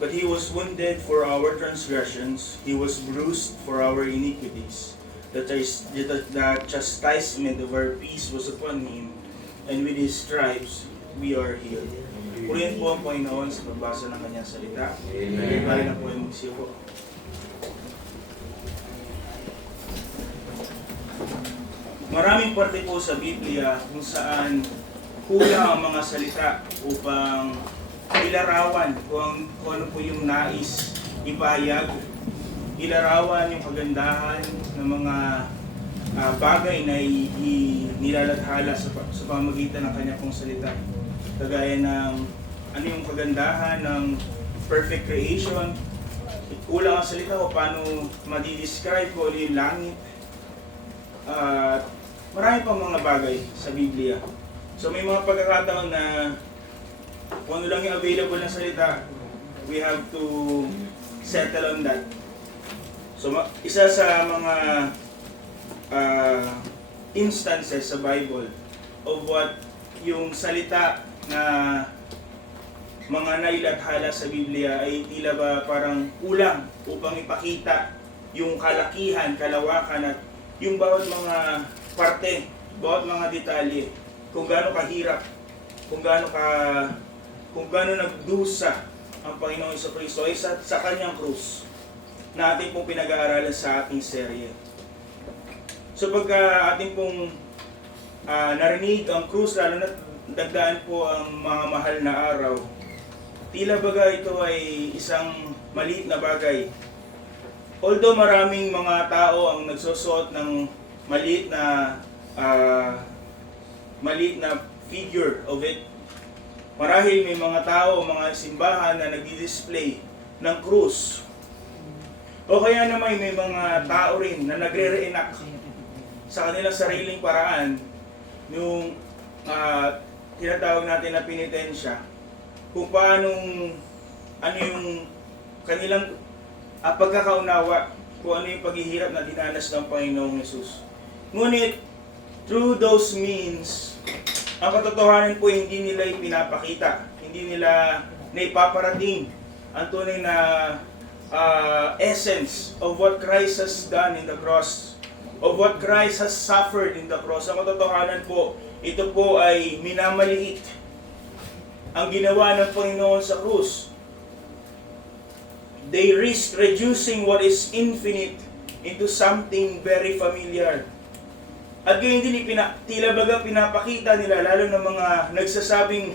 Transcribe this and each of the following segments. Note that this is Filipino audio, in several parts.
But he was wounded for our transgressions, he was bruised for our iniquities. The chastisement of our peace was upon him, and with his stripes we are healed. Purihin po ang Panginoon sa pagbasa ng kanyang salita. Amen. Tayo na po ay magsiupo. Maraming parte po sa Biblia kung saan kulang ang mga salita upang ilarawan kung ano po yung nais ipahayag, ilarawan yung kagandahan ng mga bagay na nilalathala sa pamagitan ng kanya pong salita. Kagaya ng ano yung kagandahan ng perfect creation, kulang ang salita ko paano madidescribe ko ano yung langit, marami pang mga bagay sa Biblia. So may mga pagkakataon na kung ano lang yung available na salita, we have to settle on that. So isa sa mga instances sa Bible of what yung salita na mga nailathala sa Biblia ay tila ba parang kulang upang ipakita yung kalakihan, kalawakan at yung bawat mga parte, bawat mga detalye, kung gaano kahirap, kung gaano nagdusa ang Panginoon sa Kristo ay sa kanyang krus na ating pong pinag-aaralan sa ating serye. So pagka ating pong narinig ang krus, lalo na dagdaan po ang mga mahal na araw, tila baga ito ay isang maliit na bagay. Although maraming mga tao ang nagsusuot ng maliit na figure of it, marahil may mga tao, mga simbahan na nagdi-display ng krus. O kaya naman may mga tao rin na nagre-reenact sa kanilang sariling paraan yung tinatawag natin na penitensya, kung paanong ano yung kanilang pagkakaunawa, kung ano yung paghihirap na dinanas ng Panginoong Yesus. Ngunit through those means, ang katotohanan po hindi nila ipinapakita, hindi nila naipaparating ang tunay na essence of what Christ has done in the cross, of what Christ has suffered in the cross. Ang katotohanan po, ito po ay minamaliit ang ginawa ng Panginoon sa krus. They risk reducing what is infinite into something very familiar. At gayon din, tila baga pinapakita nila, lalo ng mga nagsasabing,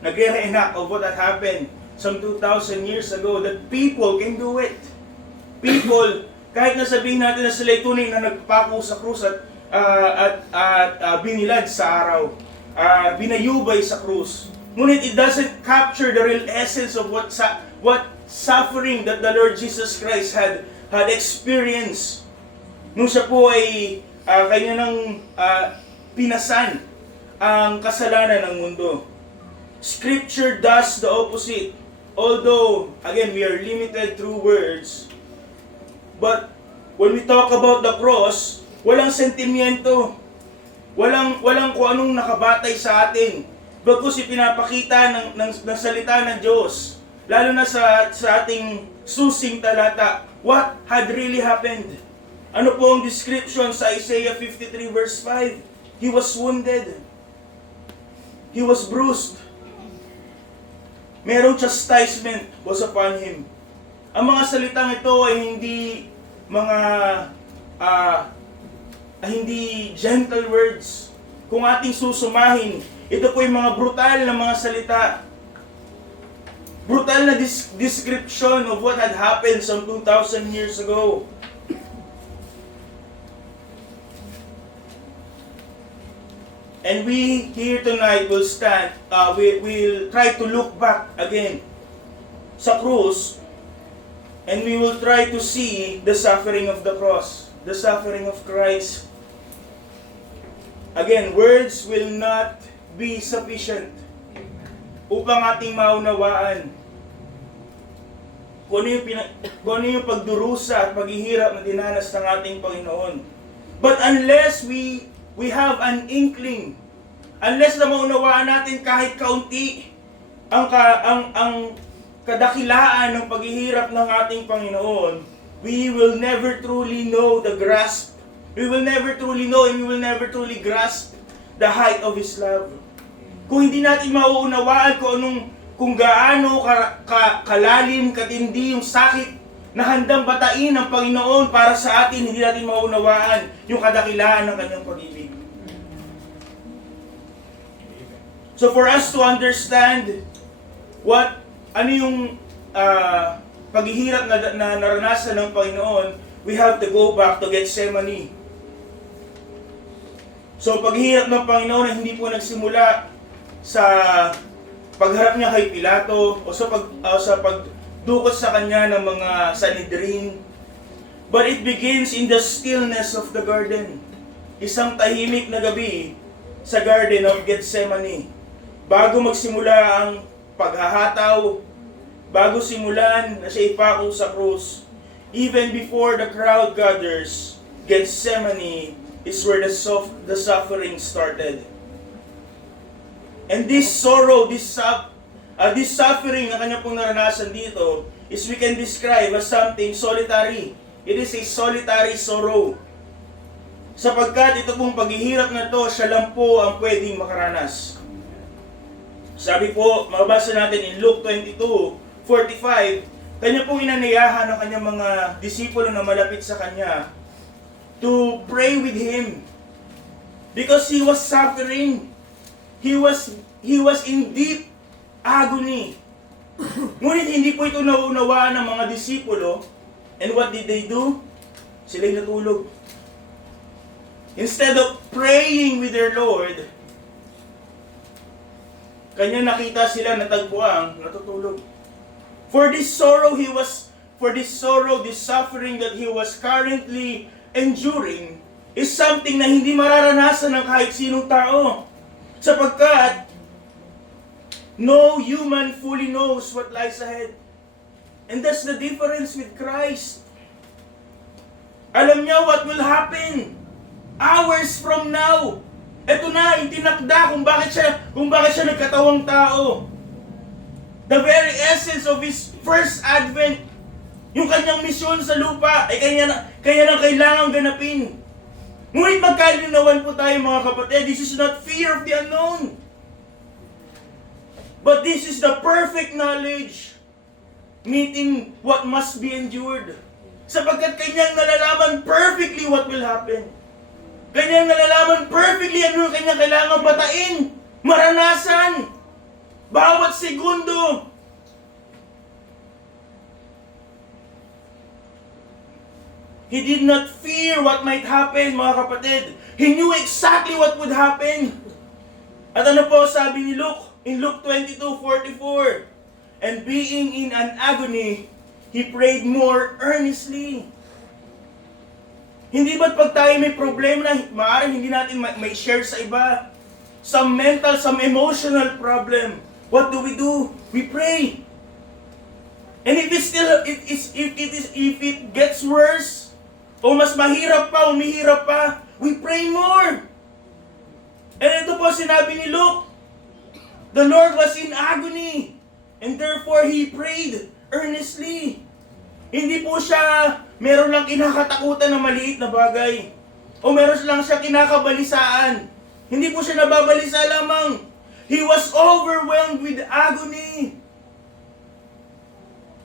nagre-reenact of what had happened some 2,000 years ago, that people can do it. People, kahit na sabihin natin na sila tunay na nagpako sa krus at binilad sa araw, binayubay sa krus. Ngunit it doesn't capture the real essence of what suffering that the Lord Jesus Christ had experienced nung siya po ay kanya nang pinasan ang kasalanan ng mundo. Scripture does the opposite. Although, again, we are limited through words, but when we talk about the cross, walang sentimiento, walang kung anong nakabatay sa atin, bagkus ipinapakita ng salita ng Diyos, lalo na sa ating susing talata, what had really happened. Ano po ang description sa Isaiah 53 verse 5? He was wounded. He was bruised. Merong chastisement was upon him. Ang mga salitang ito ay hindi gentle words. Kung ating susumahin, ito po yung mga brutal na mga salita. Brutal na description of what had happened some 2,000 years ago. And we here tonight will stand, we'll try to look back again sa krus, and we will try to see the suffering of the cross, the suffering of Christ. Again, words will not be sufficient upang ating maunawaan kung ano yung pagdurusa at paghihirap na dinanas ng ating Panginoon. But unless we have an inkling, unless na maunawaan natin kahit kaunti ang kadakilaan ng paghihirap ng ating Panginoon, we will never truly know the grasp. We will never truly know and we will never truly grasp the height of His love. Kung hindi natin mauunawaan kung gaano kalalim, katindi yung sakit na handang batain ng Panginoon para sa atin, hindi natin mauunawaan yung kadakilaan ng Kanyang pag-ibig. So for us to understand ano yung paghihirap na naranasan ng Panginoon, we have to go back to Gethsemane. So paghihirap ng Panginoon ay hindi po nagsimula sa pagharap niya kay Pilato o sa pagdukot sa kanya ng mga Sanhedrin. But it begins in the stillness of the garden. Isang tahimik na gabi sa Garden of Gethsemane. Bago magsimula ang paghahataw, bago simulan na siya ipako sa krus, even before the crowd gathers, Gethsemane is where the suffering started. And this sorrow, this suffering na kanya pong naranasan dito, is we can describe as something solitary. It is a solitary sorrow. Sapagkat ito pong paghihirap na to, siya lang po ang pwedeng makaranas. Sabi po, mabasa natin in Luke 22:45, kanya pong inanayahan ng kanyang mga disipulo na malapit sa kanya to pray with Him. Because He was suffering. He was in deep agony. Ngunit hindi po ito nauunawaan ng mga disipulo. And what did they do? Sila'y natulog. Instead of praying with their Lord, kanya nakita sila natagpuan, natutulog. For this sorrow, this suffering that he was currently enduring is something na hindi mararanasan ng kahit sinong tao. Sapagkat, no human fully knows what lies ahead. And that's the difference with Christ. Alam niya what will happen hours from now. Ito na, itinakda kung bakit siya nagkatawang tao. The very essence of His first advent, yung kanyang misyon sa lupa, ay kaya na kailangang ganapin. Ngunit magkalinawan po tayo mga kapatid, this is not fear of the unknown. But this is the perfect knowledge, meeting what must be endured. Sapagkat kanyang nalalaman perfectly what will happen. Kanyang nalalaman perfectly ano yung kanyang kailangan batain, maranasan, bawat segundo. He did not fear what might happen, mga kapatid. He knew exactly what would happen. At ano po sabi ni Luke, in Luke 22:44, and being in an agony, he prayed more earnestly. Hindi ba't pag tayo may problema na maaaring hindi natin may share sa iba, some mental, some emotional problem, what do? We pray. And if it gets worse, o mas mahirap pa, umihirap pa, we pray more. And ito po sinabi ni Luke, the Lord was in agony, and therefore He prayed earnestly. Hindi po siya meron lang kinakatakutan na maliit na bagay, o meron lang siya kinakabalisaan. Hindi po siya nababalisa lamang. He was overwhelmed with agony.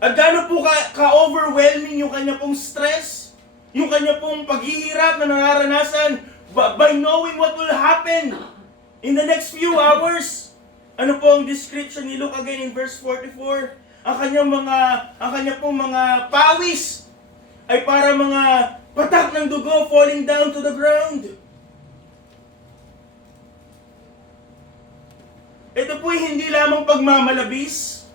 At gaano po ka-overwhelming yung kanya pong stress, yung kanya pong paghihirap na nararanasan by knowing what will happen in the next few hours. Ano po ang description ni Luke again in verse 44? Ang kanya pong mga pawis ay para mga patak ng dugo falling down to the ground. Ito po hindi lamang pagmamalabis.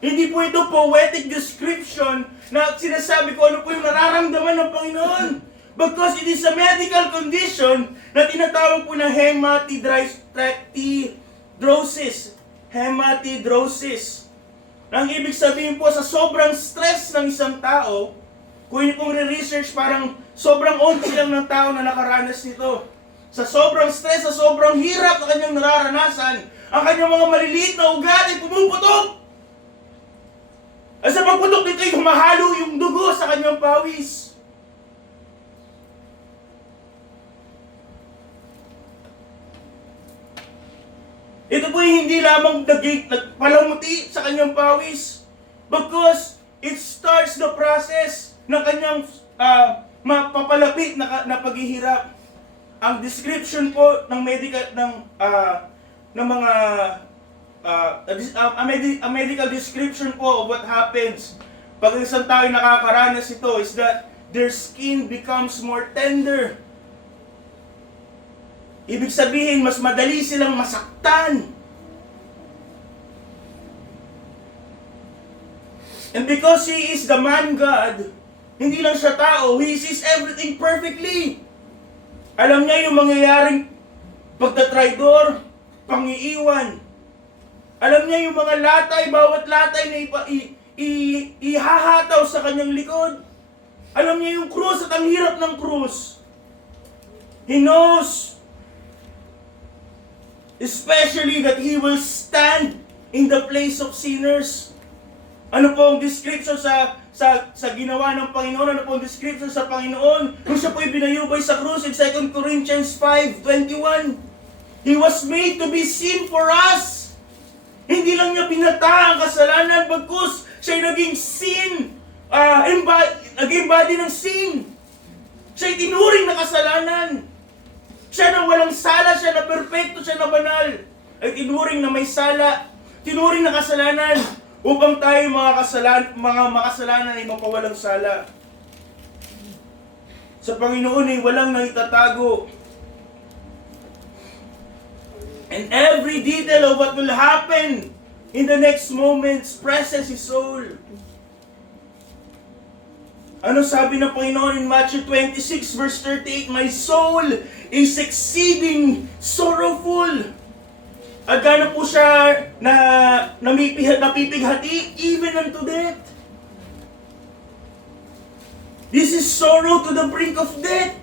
Hindi po ito poetic description na sinasabi ko ano po yung nararamdaman ng Panginoon. Because it is a medical condition na tinatawag po na hematidrosis. Hematidrosis. Ang ibig sabihin po sa sobrang stress ng isang tao, kung yun pong re-research, parang sobrang onti lang ng tao na nakaranas nito. Sa sobrang stress, sa sobrang hirap na kanyang nararanasan, ang kanyang mga maliliit na ugat ay pumuputok. At sa pagputok nito ay humahalo yung dugo sa kanyang pawis. Ito po ay hindi lamang nagpalamuti sa kanyang pawis, because it starts the process ng kanyang mapapalapit na paghihirap. Ang description po ng medical ng mga a medical description po of what happens pag isang tao nakakaranas ito is that their skin becomes more tender. Ibig sabihin, mas madali silang masaktan. And because He is the man God, hindi lang siya tao, He sees everything perfectly. Alam niya yung mangyayaring pagtatraidor, pangiiwan. Alam niya yung mga latay, bawat latay na ihahataw sa kanyang likod. Alam niya yung krus at ang hirap ng krus. He knows especially that He will stand in the place of sinners. Ano po ang description sa ginawa ng Panginoon? Ano po ang description sa Panginoon? Kung siya po'y binayubay sa krus in 2 Corinthians 5:21. He was made to be sin for us. Hindi lang niya binata ang kasalanan, bagkus siya'y naging sin, naging body ng sin. Siya'y tinuring na kasalanan. Siya na walang sala, siya na perfecto, siya na banal, ay tinuring na may sala, tinuring na kasalanan, upang tayo mga makasalanan ay mapawalang sala. Sa Panginoon ay walang naitatago. And every detail of what will happen in the next moment presses His soul. Ano sabi ng Panginoon in Matthew 26 verse 38? My soul is exceeding sorrowful. At gano'n po siya napipighati even unto death. This is sorrow to the brink of death.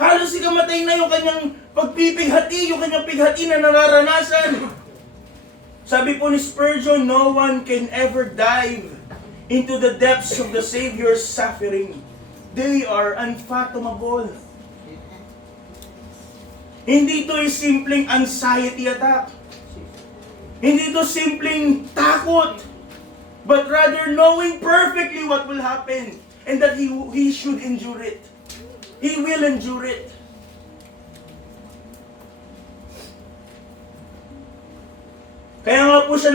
Halos ikamatay na yung kanyang pagpipighati, yung kanyang pighati na nararanasan. Sabi po ni Spurgeon, no one can ever dive into the depths of the Savior's suffering. They are unfathomable. Hindi ito ay simpleng anxiety attack. Hindi ito simpleng takot. But rather knowing perfectly what will happen and that he should endure it. He will endure it. Kaya nga po siya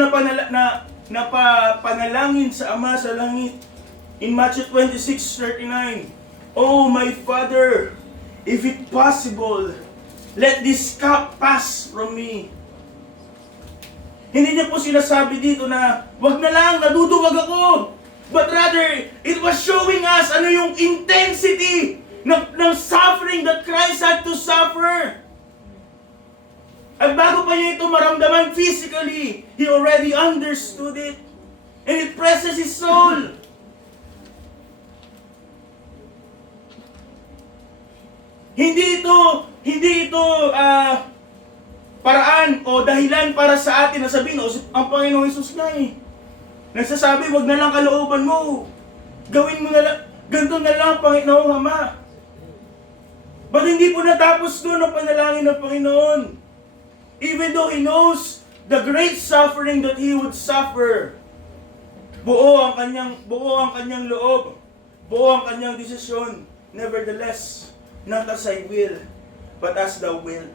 napapanalangin sa Ama sa langit. In Matthew 26:39, Oh my Father, if it possible, let this cup pass from me. Hindi niya po sinasabi dito na, wag na lang, naduduwag ako. But rather, it was showing us ano yung intensity ng suffering that Christ had to suffer. At bago pa niya ito maramdaman physically, He already understood it. And it presses His soul. Hindi ito paraan o dahilan para sa atin na sabihin, ang Panginoong Hesus na nagsasabi, wag na lang kalooban mo. Gawin mo na lang, ganito na lang, Panginoong Ama. But hindi po natapos doon ang panalangin ng Panginoon. Even though He knows the great suffering that He would suffer, buo ang kanyang loob, buo ang kanyang desisyon. Nevertheless, not as I will, but as Thou wilt.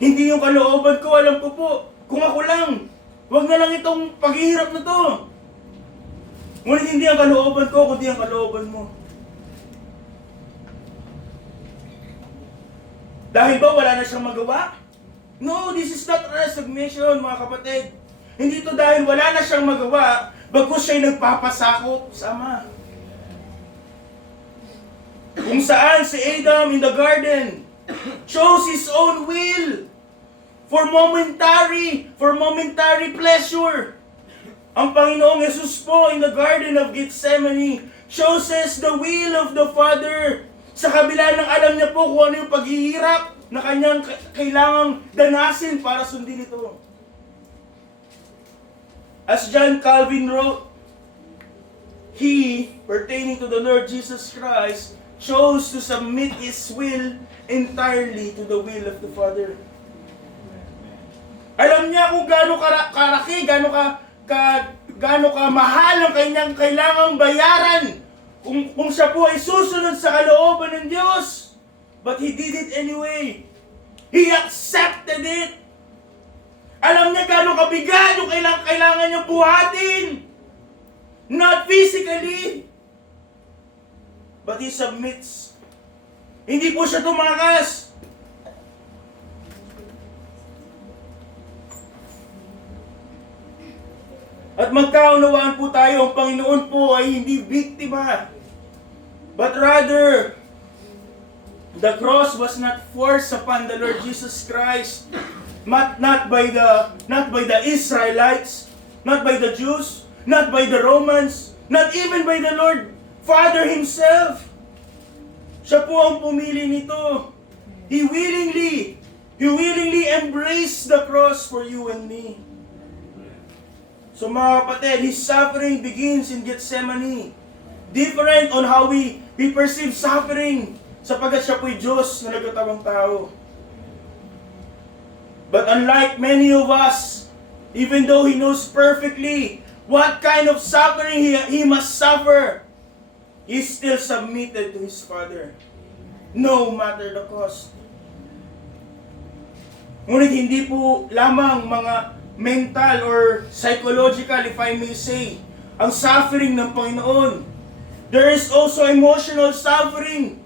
Hindi yung kalooban ko, alam ko po, kung ako lang, wag na lang itong paghihirap na to. Ngunit hindi ang kalooban ko, kundi ang kalooban mo. Dahil ba wala na siyang magawa? No, this is not resignation, mga kapatid. Hindi ito dahil wala na siyang magawa, bagkus siya'y nagpapasakop sa Ama. Kung saan si Adam in the garden chose his own will for momentary pleasure. Ang Panginoong Yesus po in the Garden of Gethsemane chooses the will of the Father. Sa kabila ng alam niya po kung ano yung paghihirap na kanyang kailangang danasin para sundin ito. As John Calvin wrote, he, pertaining to the Lord Jesus Christ, chose to submit his will entirely to the will of the Father. Alam niya kung gaano karaki, gaano ka mahal ang kanyang kailangang bayaran kung siya po ay susunod sa kalooban ng Diyos. But he did it anyway. He accepted it. Alam niya gaano kabigat yung kailangan niyang buhatin. Not physically. But he submits. Hindi po siya tumakas. At magkaunawaan po tayo, ang Panginoon po ay hindi biktima. But rather, the cross was not forced upon the Lord Jesus Christ. Not by the Israelites, not by the Jews, not by the Romans, not even by the Lord Father Himself. Siya po ang pumili nito. He willingly embraced the cross for you and me. So mga kapatid, His suffering begins in Gethsemane. Different on how we perceive suffering, sapagkat Siya po'y Diyos na nagkatawang tao. But unlike many of us, even though He knows perfectly what kind of suffering He must suffer, He still submitted to His Father, no matter the cost. Ngunit hindi po lamang mga mental or psychological, if I may say, ang suffering ng Panginoon. There is also emotional suffering.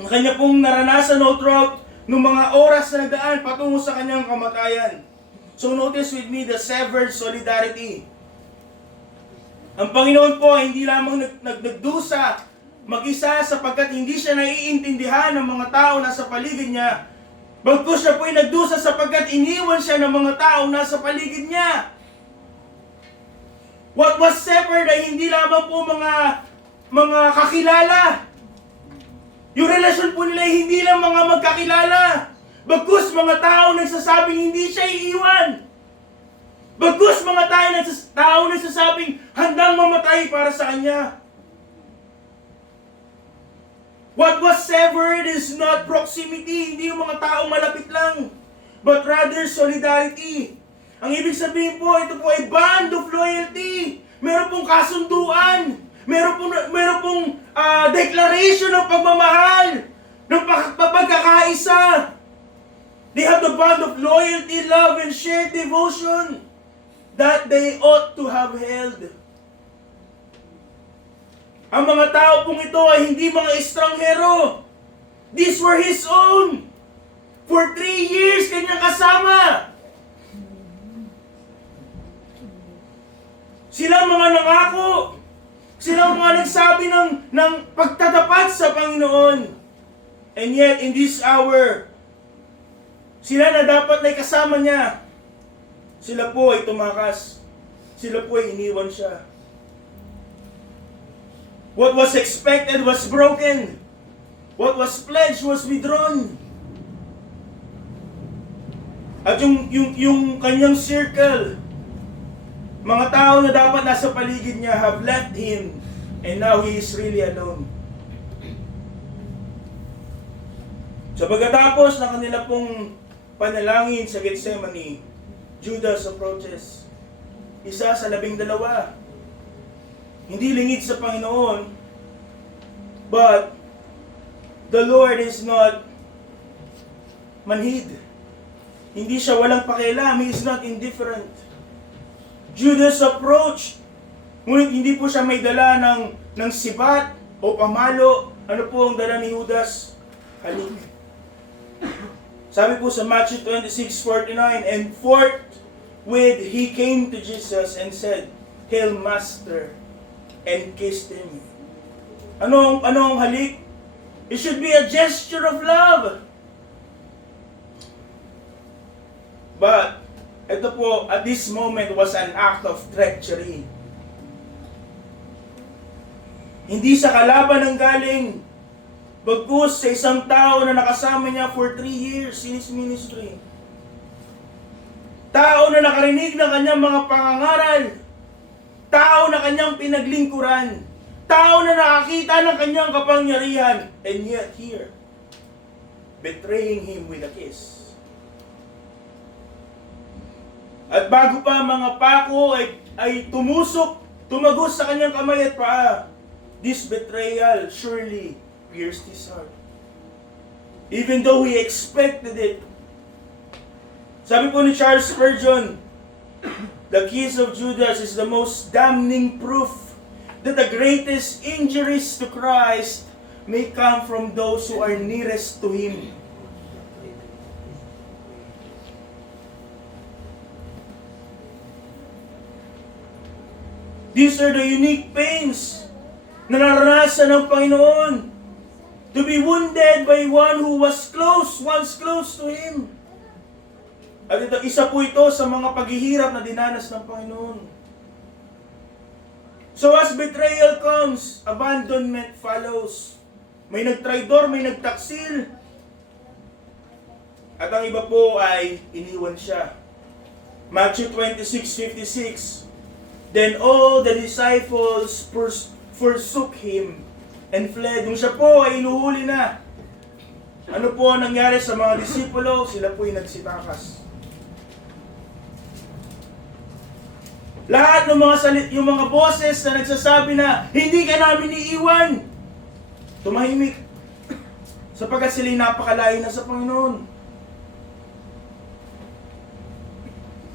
Ang kanya pong naranasan all throughout ng mga oras na nagdaan patungo sa kanyang kamatayan. So notice with me the severed solidarity. Ang Panginoon po hindi lamang nagdusa mag-isa sapagkat hindi siya naiintindihan ng mga tao na sa paligid niya. Bagkus siya po ay nagdusa sapagkat iniwan siya ng mga tao na sa paligid niya. What was severed ay hindi lamang po mga kakilala. Yung relasyon po nila ay hindi lang mga magkakilala. Bagkus mga tao nagsasabing hindi siya iiwan. Bagkus mga tao nagsasabing handang mamatay para sa kanya. What was severed is not proximity, hindi yung mga taong malapit lang, but rather solidarity. Ang ibig sabihin po, ito po ay bond of loyalty. Meron pong kasunduan. Meron pong declaration ng pagmamahal, ng pagkakaisa. They have the bond of loyalty, love, and shared devotion that they ought to have held. Ang mga tao pong ito ay hindi mga estranghero. These were His own. For 3 years, kanyang kasama. Silang mga nangako. Silang mga nagsabi ng pagtatapat sa Panginoon. And yet, in this hour, sila na dapat na kasama niya, sila po ay tumakas. Sila po ay iniwan siya. What was expected was broken. What was pledged was withdrawn. At yung kanyang circle, mga tao na dapat nasa paligid niya have left Him, and now He is really alone. So pagkatapos ng kanila pong panalangin sa Gethsemane, Judas approaches. Isa sa 12. Hindi lingid sa Panginoon, but the Lord is not manhid. Hindi siya walang pakialam. He is not indifferent. Judas approached, ngunit hindi po siya may dala ng sibat o pamalo. Ano po ang dala ni Judas? Halik. Sabi po sa Matthew 26:49, and forthwith he came to Jesus and said, "Hail, Master," and kissed Him. Ano ang halik? It should be a gesture of love. But, ito po, at this moment was an act of treachery. Hindi sa kalaban ang galing, bagkus sa isang tao na nakasama niya for 3 years in his ministry. Tao na nakarinig ng kanyang mga pangangaral. Tao na kanyang pinaglingkuran. Tao na nakakita ng kanyang kapangyarihan. And yet here, betraying him with a kiss. At bago pa mga pako ay tumagos sa kanyang kamay at paa, this betrayal surely pierced his heart. Even though he expected it. Sabi po ni Charles Spurgeon, the kiss of Judas is the most damning proof that the greatest injuries to Christ may come from those who are nearest to Him. These are the unique pains na naranasan ng Panginoon. To be wounded by one who was once close to Him. At ito, isa po ito sa mga paghihirap na dinanas ng Panginoon. So as betrayal comes, abandonment follows. May nagtraidor, may nagtaksil. At ang iba po ay iniwan siya. Matthew 26:56. Then all the disciples forsook Him and fled. Nung siya po ay inuhuli na, ano po ang nangyari sa mga disipulo? Sila po ay nagsitakas. Lahat ng yung mga boses na nagsasabi na, hindi ka namin iiwan, tumahimik. Sapagkat sila'y napakalayo na sa Panginoon.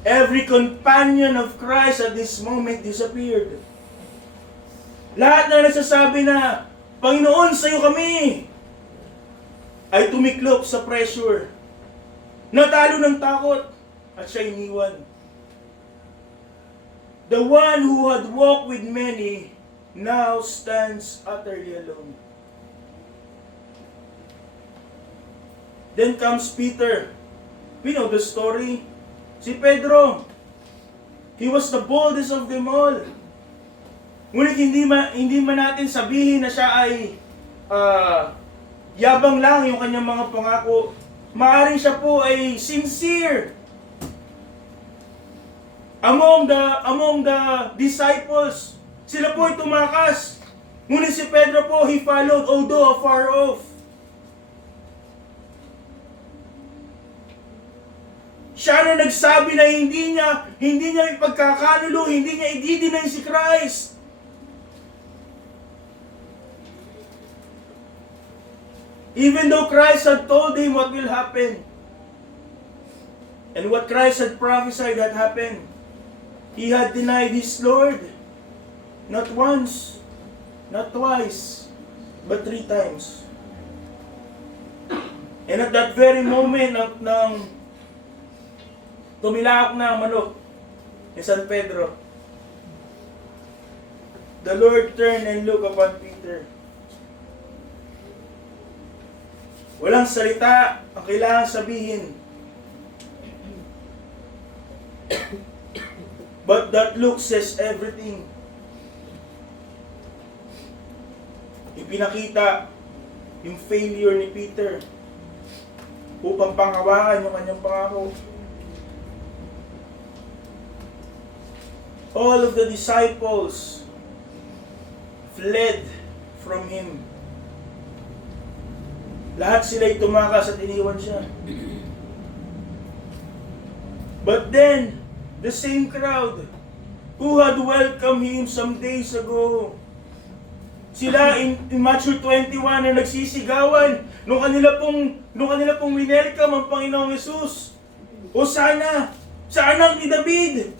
Every companion of Christ at this moment disappeared. Lahat na nagsasabi na, Panginoon, sa'yo kami, ay tumiklop sa pressure. Natalo ng takot at siya iniwan. The one who had walked with many now stands utterly alone. Then comes Peter. We know the story. Si Pedro, he was the boldest of them all. Ngunit hindi man natin sabihin na siya ay yabang lang yung kanyang mga pangako. Maaring siya po ay sincere. Among the disciples, sila po ay tumakas. Ngunit si Pedro po, he followed although afar off. Siya na nagsabi na hindi niya ipagkakanulo, hindi niya i-deny si Christ. Even though Christ had told him what will happen, and what Christ had prophesied had happened, he had denied his Lord, not once, not twice, but 3 times. And at that very moment nang tumilahok na ang manok ni San Pedro, the Lord turned and looked upon Peter. Walang salita ang kailangan sabihin. But that look says everything. Ipinakita yung failure ni Peter upang panghawakan yung kanyang pangako. All of the disciples fled from him. Lahat sila'y tumakas at iniwan siya. But then, the same crowd who had welcomed him some days ago, sila in Matthew 21 na nagsisigawan nung kanila pong winelcome ang Panginoong Yesus. Hosanna sa anak ni David.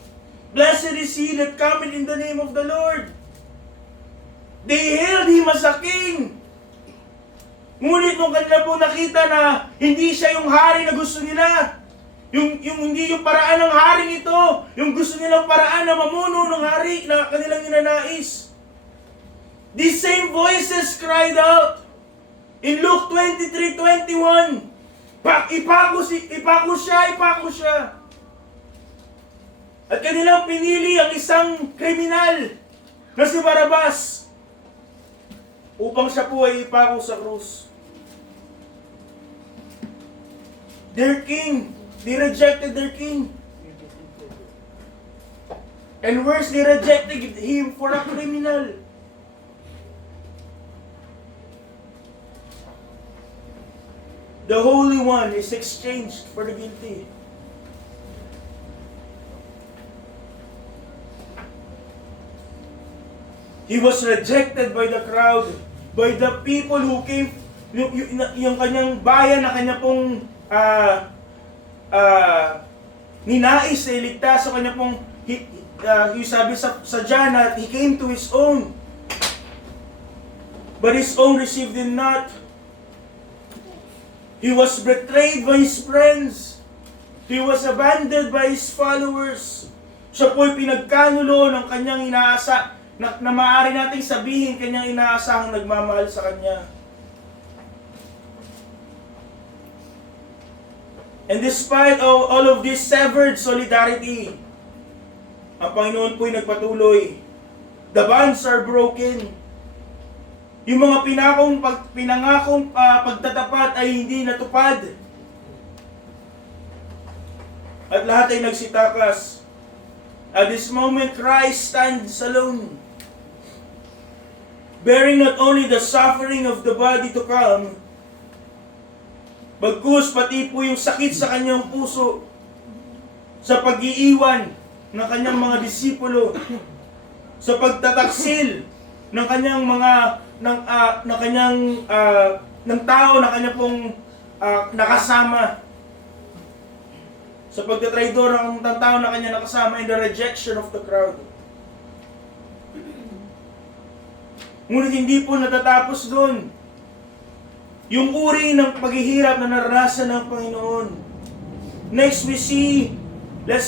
Blessed is he that cometh in the name of the Lord. They hailed him as a king. Ngunit nung kanila po nakita na hindi siya yung hari na gusto nila, hindi yung paraan ng haring ito, yung gusto nilang paraan na mamuno ng hari na kanilang inanais. These same voices cried out in Luke 23:21. Ipako siya. At kanilang pinili ang isang kriminal na si Barabas upang siya po ay ipako sa krus. Their king, they rejected their king. And worse, they rejected him for a criminal. The Holy One is exchanged for the guilty. He was rejected by the crowd, by the people who came, yung kanyang bayan na kanya pong ninais na iligtas, so kanya pong, yung sabi sa John, he came to his own, but his own received him not. He was betrayed by his friends. He was abandoned by his followers. Siya po'y pinagkanulo ng kanyang inaasa, na maaari nating sabihin kanyang inaasahang nagmamahal sa kanya. And despite all of this severed solidarity, ang Panginoon po'y nagpatuloy. The bonds are broken. Yung mga pinangakong pagtatapat ay hindi natupad. At lahat ay nagsitakas. At this moment, Christ stands alone, bearing not only the suffering of the body to come, bagkus pati po yung sakit sa kanyang puso, sa pag-iiwan ng kanyang mga disipulo, sa pagtataksil ng kanyang ng tao na kanya pong nakasama, sa pagtatraidor ng tao na kanya nakasama, in the rejection of the crowd. Ngunit hindi po natatapos doon yung uri ng paghihirap na naranasan ng Panginoon. Next let's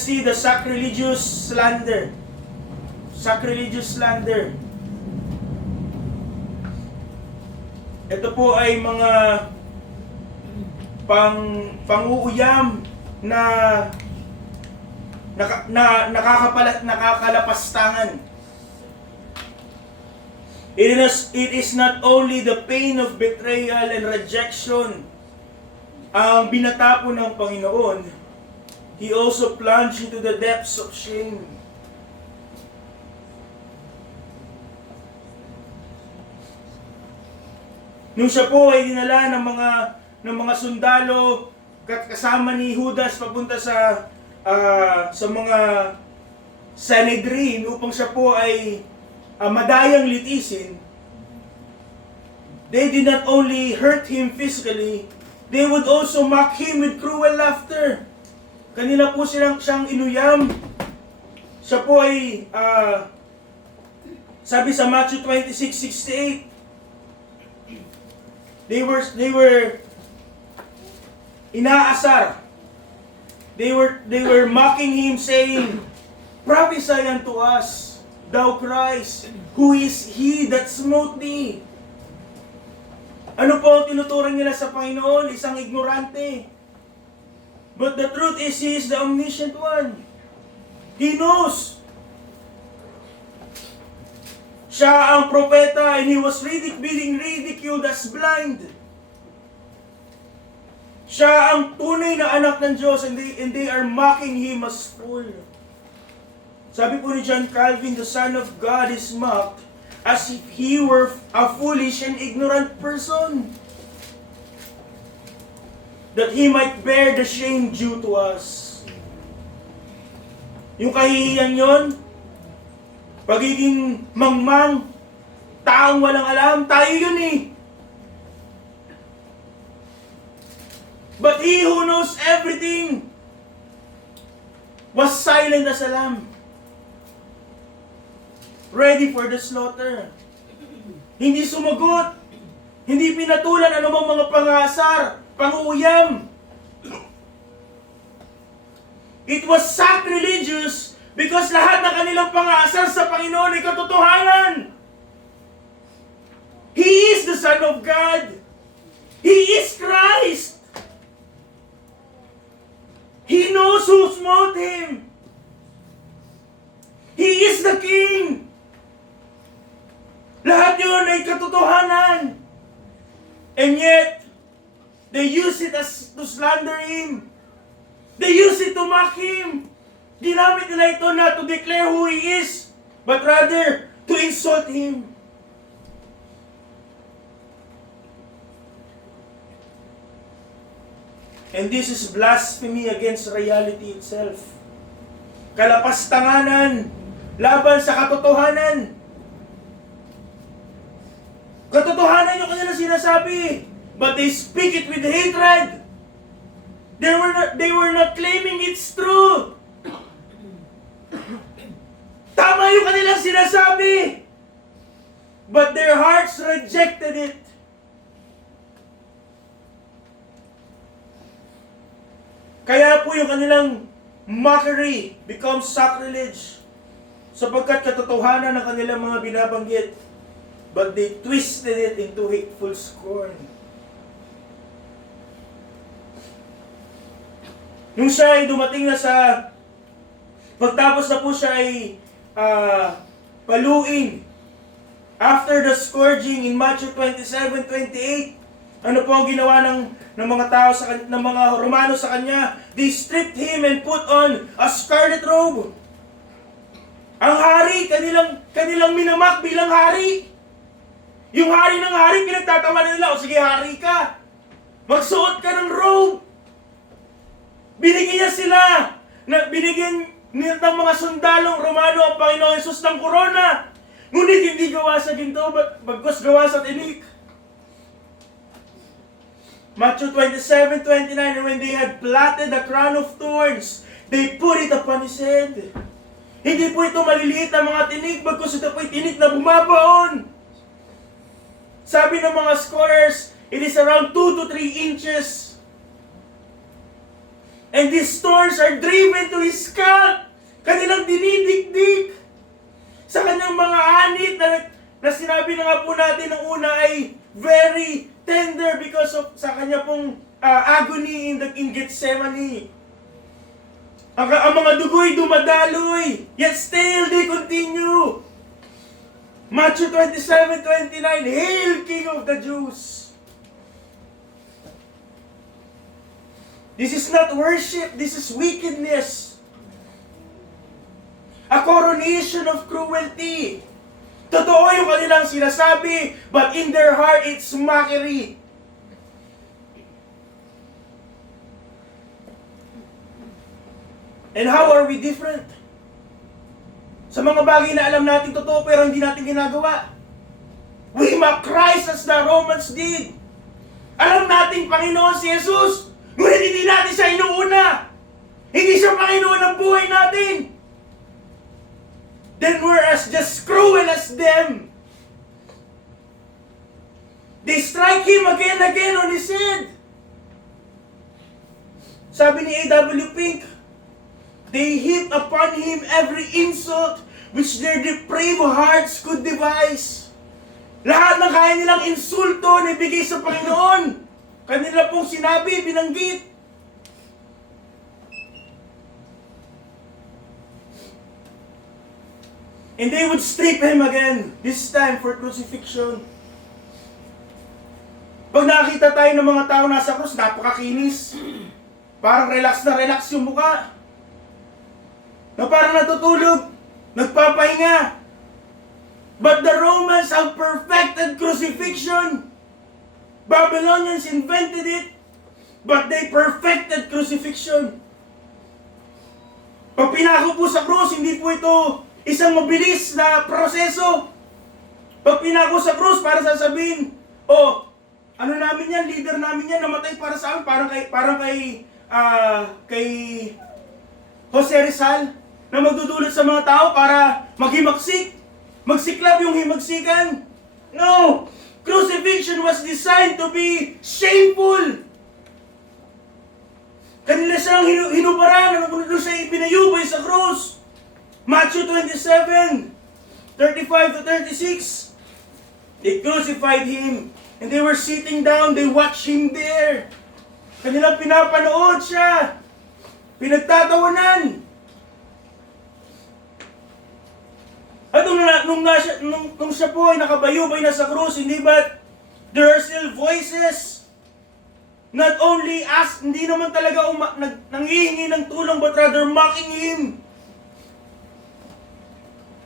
see the sacrilegious slander. Sacrilegious slander. Ito po ay mga pang-uuyam na nakakalapastangan. It is not only the pain of betrayal and rejection ang binatapo ng Panginoon, He also plunged into the depths of shame. Nung siya po ay dinala ng mga sundalo kasama ni Judas papunta sa mga Sanhedrin upang siya po ay madayang litisin, they did not only hurt him physically, they would also mock him with cruel laughter. Kanila po siyang inuyam. Siya po ay, sabi sa Matthew 26:68, they were inaasar. They were mocking him, saying, "Prophesy unto us, Thou Christ, who is He that smote thee?" Ano po ang tinuturing nila sa Panginoon? Isang ignorante. But the truth is, He is the omniscient one. He knows. Siya ang propeta, and He was being ridiculed as blind. Siya ang tunay na anak ng Diyos, and they are mocking Him as fool. Sabi po ni John Calvin, the Son of God is mocked as if He were a foolish and ignorant person, that He might bear the shame due to us. Yung kahihiyan yon, pagiging mangmang, taong walang alam, tayo yun eh. But He who knows everything was silent as a lamb, ready for the slaughter. Hindi sumagot. Hindi pinatulan anumang mga pangasar, panguyam. It was sacrilegious because lahat ng kanilang pangasar sa Panginoon ay katotohanan. He is the Son of God. He is Christ. He knows who smote Him. He is the King. Lahat yun ay katotohanan. And yet, they use it to slander Him. They use it to mock Him. Ginamit nila ito not to declare who He is, but rather to insult Him. And this is blasphemy against reality itself. Kalapastanganan laban sa katotohanan. Katotohanan yung kanilang sinasabi, but they speak it with hatred. They were not claiming it's true. Tama yung kanilang sinasabi, but their hearts rejected it. Kaya po yung kanilang mockery becomes sacrilege, sapagkat katotohanan ng kanilang mga binabanggit, but they twisted it into hateful scorn. Nung siya ay dumating na sa, pagtapos na po siya ay paluin, after the scourging in Matthew 27:28, ano po ang ginawa ng mga tao ng mga Romano sa kanya? They stripped him and put on a scarlet robe. Ang hari, kanilang minamak bilang hari. Yung hari ng hari, pinagtatawanan nila, o sige, hari ka. Magsuot ka ng robe. Binigyan niya sila, binigyan ng mga sundalong Romano ang Panginoon Jesus ng korona. Ngunit hindi gawa sa ginto, bagkus gawa sa tinik. Matthew 27:29, and when they had plaited a crown of thorns, they put it upon his head. Hindi po ito maliliit na mga tinik, bagkus ito po ay tinik na bumabaon. Sabi ng mga scholars, it is around 2 to 3 inches. And these thorns are driven to his scalp. Kanilang dinidikdik sa kanyang mga anit na sinabi na nga po natin ng una ay very tender because of sa kanya pong agony in Gethsemane. Ang mga dugo'y dumadaloy, yet still they continue. Matthew 27:29, Hail King of the Jews! This is not worship, this is wickedness. A coronation of cruelty. Totoo yung kanilang sinasabi, but in their heart, it's mockery. And how are we different? Sa mga bagay na alam natin totoo, pero hindi natin ginagawa. We mock Christ as the Romans did. Alam natin Panginoon si Jesus, ngunit hindi natin siya inuuna. Hindi siya Panginoon ng buhay natin. Then we're as just cruel as them. They strike him again and again on his head. Sabi ni A.W. Pink, they heaped upon him every insult which their depraved hearts could devise. Lahat ng kaya nilang insulto na ibigay sa Panginoon, kanila pong sinabi, binanggit. And they would strip him again, this time for crucifixion. Pag nakita tayo ng mga tao nasa krus, napakakinis. Parang relax na relax yung mukha. Na parang natutulog, nagpapahinga. But the Romans have perfected crucifixion. Babylonians invented it, but they perfected crucifixion. Pag pinako po sa krus, hindi po ito isang mabilis na proseso. Pag pinako sa krus, para sasabihin, oh, ano namin yan, leader namin yan, namatay para sa amin, parang kay Jose Rizal, na magdudulot sa mga tao para maghimagsik, magsiklab yung himagsikan. No! Crucifixion was designed to be shameful. Kanila siyang hinubaran, nung siya pinayubay sa krus. Matthew 27, 35 to 36. They crucified him, and they were sitting down, they watched him there. Kanilang pinapanood siya. Pinagtatawanan. At nung siya po ay nakabayubay na sa krus, hindi ba there are still voices? Not only hindi naman talaga nanghihingi ng tulong, but rather mocking him.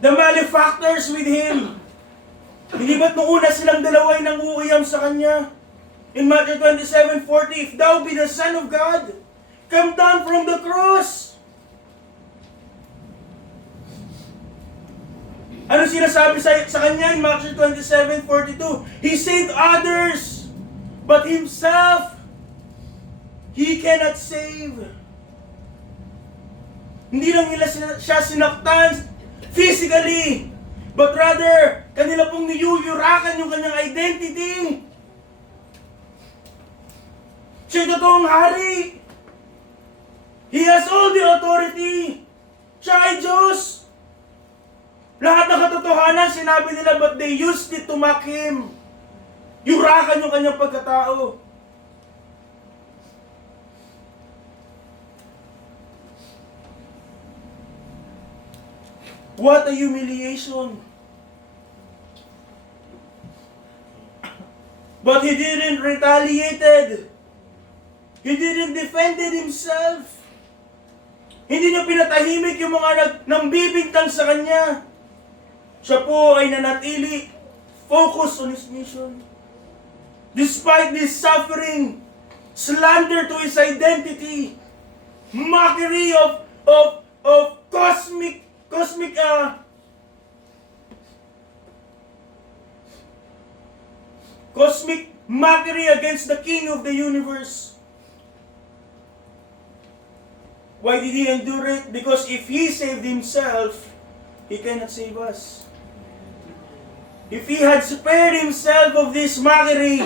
The malefactors with Him. Hindi ba't nung una silang dalawa ay nanguuyam sa Kanya? In Matthew 27:40, if thou be the Son of God, come down from the cross. Ano sinasabi sa Kanya in Matthew 27:42? He saved others, but Himself, He cannot save. Hindi lang nila siya sinaktan physically, but rather, kanila pong niyuyurakan yung kanyang identity. Siya totoong hari. He has all the authority. Siya ay Diyos. Lahat ng katotohanan, sinabi nila, but they used it to mock Him. Yurakan yung kanyang pagkatao. What a humiliation. But He didn't retaliated. He didn't defended Himself. Hindi niya pinatahimik yung mga nambibintang sa Kanya. Siya po ay nanatili, focused on His mission. Despite this suffering, slander to His identity, mockery of cosmic mockery against the King of the universe. Why did He endure it? Because if He saved Himself, He cannot save us. If He had spared Himself of this mockery,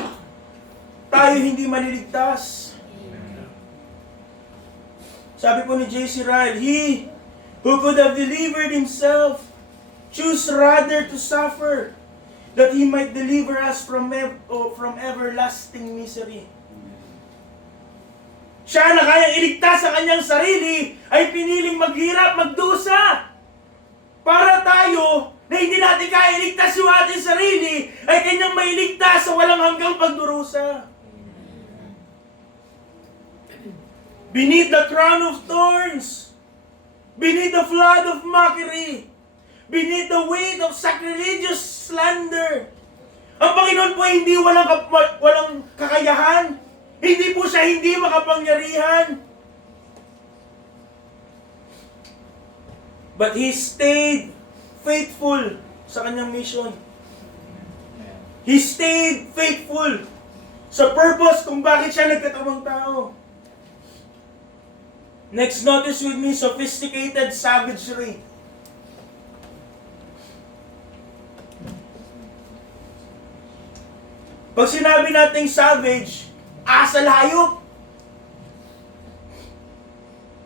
tayo hindi maliligtas. Sabi po ni J.C. Ryle, He who could have delivered Himself, choose rather to suffer, that He might deliver us from everlasting misery. Siya na kayang iligtas sa kanyang sarili, ay piniling maghirap, magdusa. Para tayo, na hindi natin kaya iligtas yung ating sarili, ay kanyang mailigtas sa walang hanggang pagdurusa. Beneath the crown of thorns, beneath the flood of mockery, beneath the weight of sacrilegious slander, ang Panginoon po ay hindi walang kakayahan. Hindi po siya hindi makapangyarihan. But He stayed faithful sa kanyang mission. He stayed faithful sa purpose kung bakit siya nagkatawang tao. Next, notice with me, sophisticated savagery. Pag sinabi nating savage, asal hayop.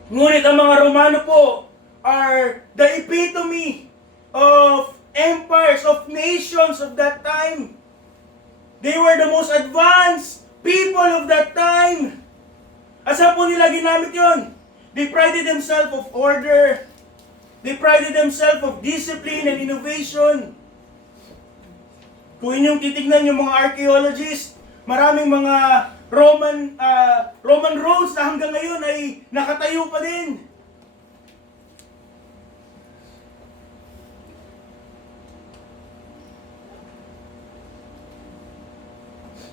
Ngunit ang mga Romano po are the epitome of empires, of nations of that time. They were the most advanced people of that time. Asa po nila ginamit yon? They prided themselves of order. They prided themselves of discipline and innovation. Kung inyong titignan yung mga archaeologists, maraming mga Roman roads na hanggang ngayon ay nakatayo pa din.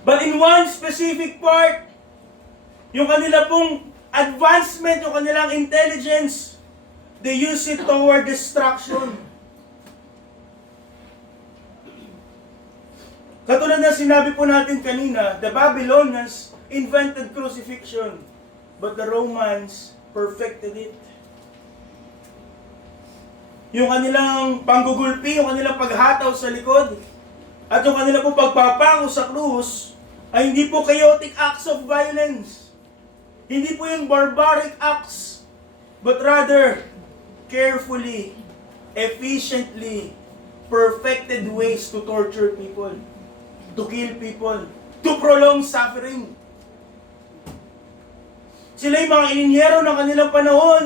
But in one specific part, yung kanila pong advancement, yung kanilang intelligence, they use it toward destruction. Katulad na sinabi po natin kanina, the Babylonians invented crucifixion, but the Romans perfected it. Yung kanilang panggugulpi, yung kanilang paghataw sa likod, at yung kanilang po pagpapako sa krus, ay hindi po chaotic acts of violence. Hindi po yung barbaric acts, but rather, carefully, efficiently, perfected ways to torture people, to kill people, to prolong suffering. Sila yung mga ininyero ng kanilang panahon.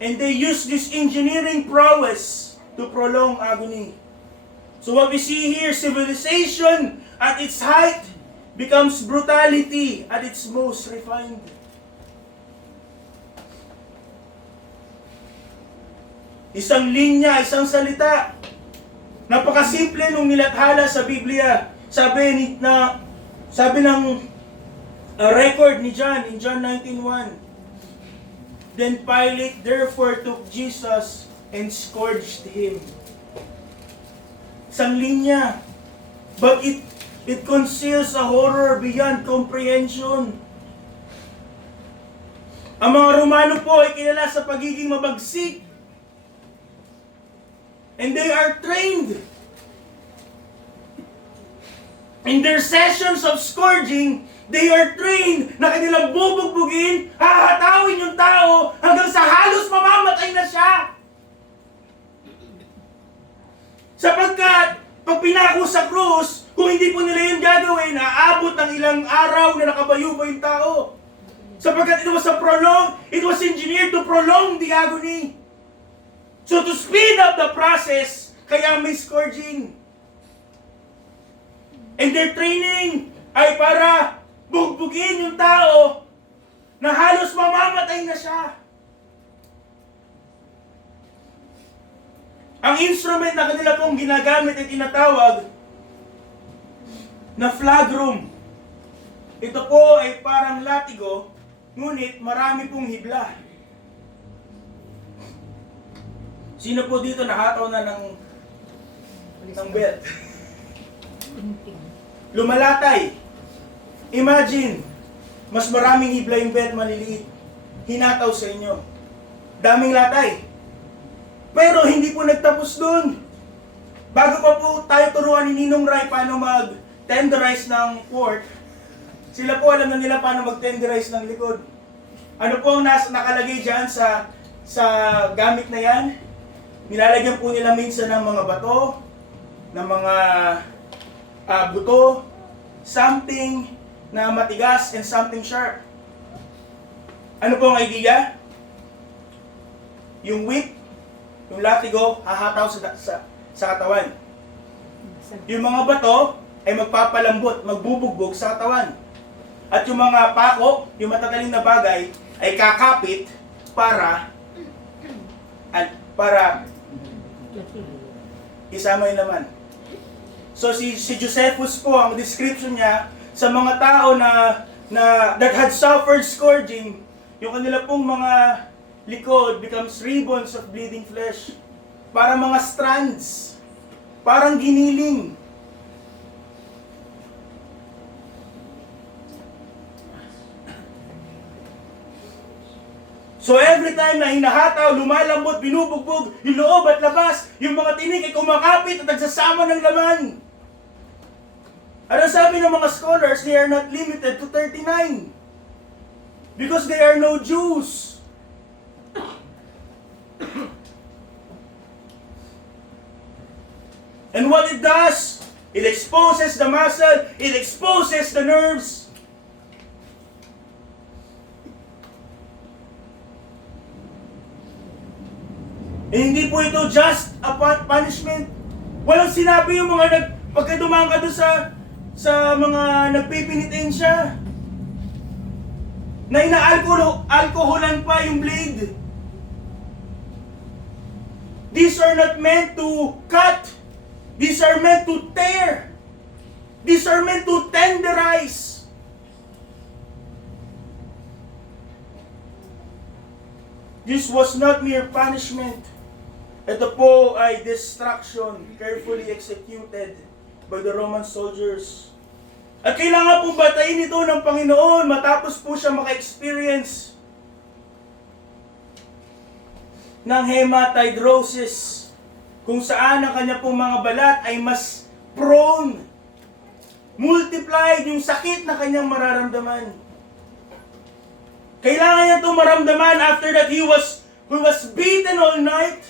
And they use this engineering prowess to prolong agony. So what we see here, civilization at its height becomes brutality at its most refined. Isang linya, isang salita. Napakasimple nung nilathala sa Biblia. Sabi ng record ni John in John 19:1. Then Pilate therefore took Jesus and scourged him. Isang linya. But it conceals a horror beyond comprehension. Ang mga Romano po ay kilala sa pagiging mabagsik. And they are trained. In their sessions of scourging, they are trained na kanilang bubugbugin, hahatawin yung tao hanggang sa halos mamamatay na siya. Sapagkat, pag pinako sa krus, kung hindi po nila yun gagawin, aabot ng ilang araw na nakabayuba yung tao. Sapagkat it was engineered to prolong the agony. So to speed up the process, kaya may scourging. And their training ay para bugbugin yung tao na halos mamamatay na siya. Ang instrument na kanila pong ginagamit ay tinatawag na flagrum. Ito po ay parang latigo, ngunit marami pong hibla. Sino po dito nahataw na ng belt? Lumalatay. Imagine, mas maraming hibla yung belt, maliliit. Hinataw sa inyo. Daming latay. Pero hindi po nagtapos dun. Bago pa po tayo turuan ni Ninong Ray paano mag-tenderize ng pork, sila po alam na nila paano mag-tenderize ng likod. Ano po ang nakalagay dyan sa gamit na yan? Nilalagyan po nila minsan ng mga bato, ng mga buto, something na matigas and something sharp. Ano po ang idea? Yung whip, yung latigo, hahataw sa katawan. Yung mga bato ay magpapalambot, magbubugbog sa katawan. At yung mga pako, yung matataling na bagay, ay kakapit para isama yung laman. So si Josephus po, ang description niya sa mga tao that had suffered scourging, yung kanila pong mga likod becomes ribbons of bleeding flesh. Parang mga strands. Parang giniling. So every time na hinahataw, lumalambot, binubugbog, yung loob at labas, yung mga tinik ay kumakapit at nagsasama ng laman. Ano sabi ng mga scholars? They are not limited to 39. Because they are no Jews. And what it does, it exposes the muscle, it exposes the nerves. Eh, hindi po ito just a punishment. Walang sinabi yung mga pagka dumaan ka doon sa mga nagpipinitensya na ina-alcoholan pa yung blade. These are not meant to cut. These are meant to tear. These are meant to tenderize. This was not mere punishment. Ito po ay destruction carefully executed by the Roman soldiers. At kailangan pong batayin ito ng Panginoon matapos po siya maka-experience ng hematidrosis, kung saan ang kanya pong mga balat ay mas prone, multiplied yung sakit na kanyang mararamdaman. Kailangan niya itong maramdaman after that he was beaten all night.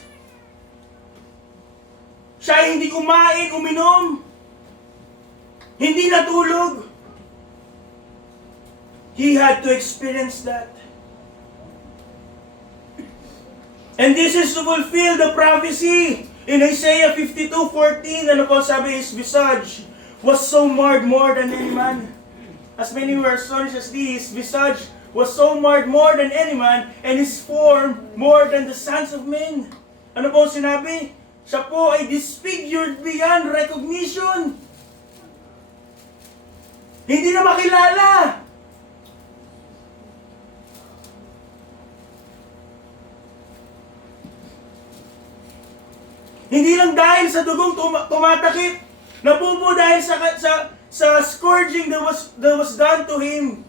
Siya ay hindi kumain, uminom. Hindi natulog. He had to experience that. And this is to fulfill the prophecy in Isaiah 52:14. Ano po sabi? His visage was so marred more than any man. As many were astonished as these, his visage was so marred more than any man, and his form more than the sons of men. Ano po ang sinabi? Siya po ay disfigured beyond recognition. Hindi na makilala. Hindi lang dahil sa dugong tumatakip, napupo dahil sa scourging that was done to him.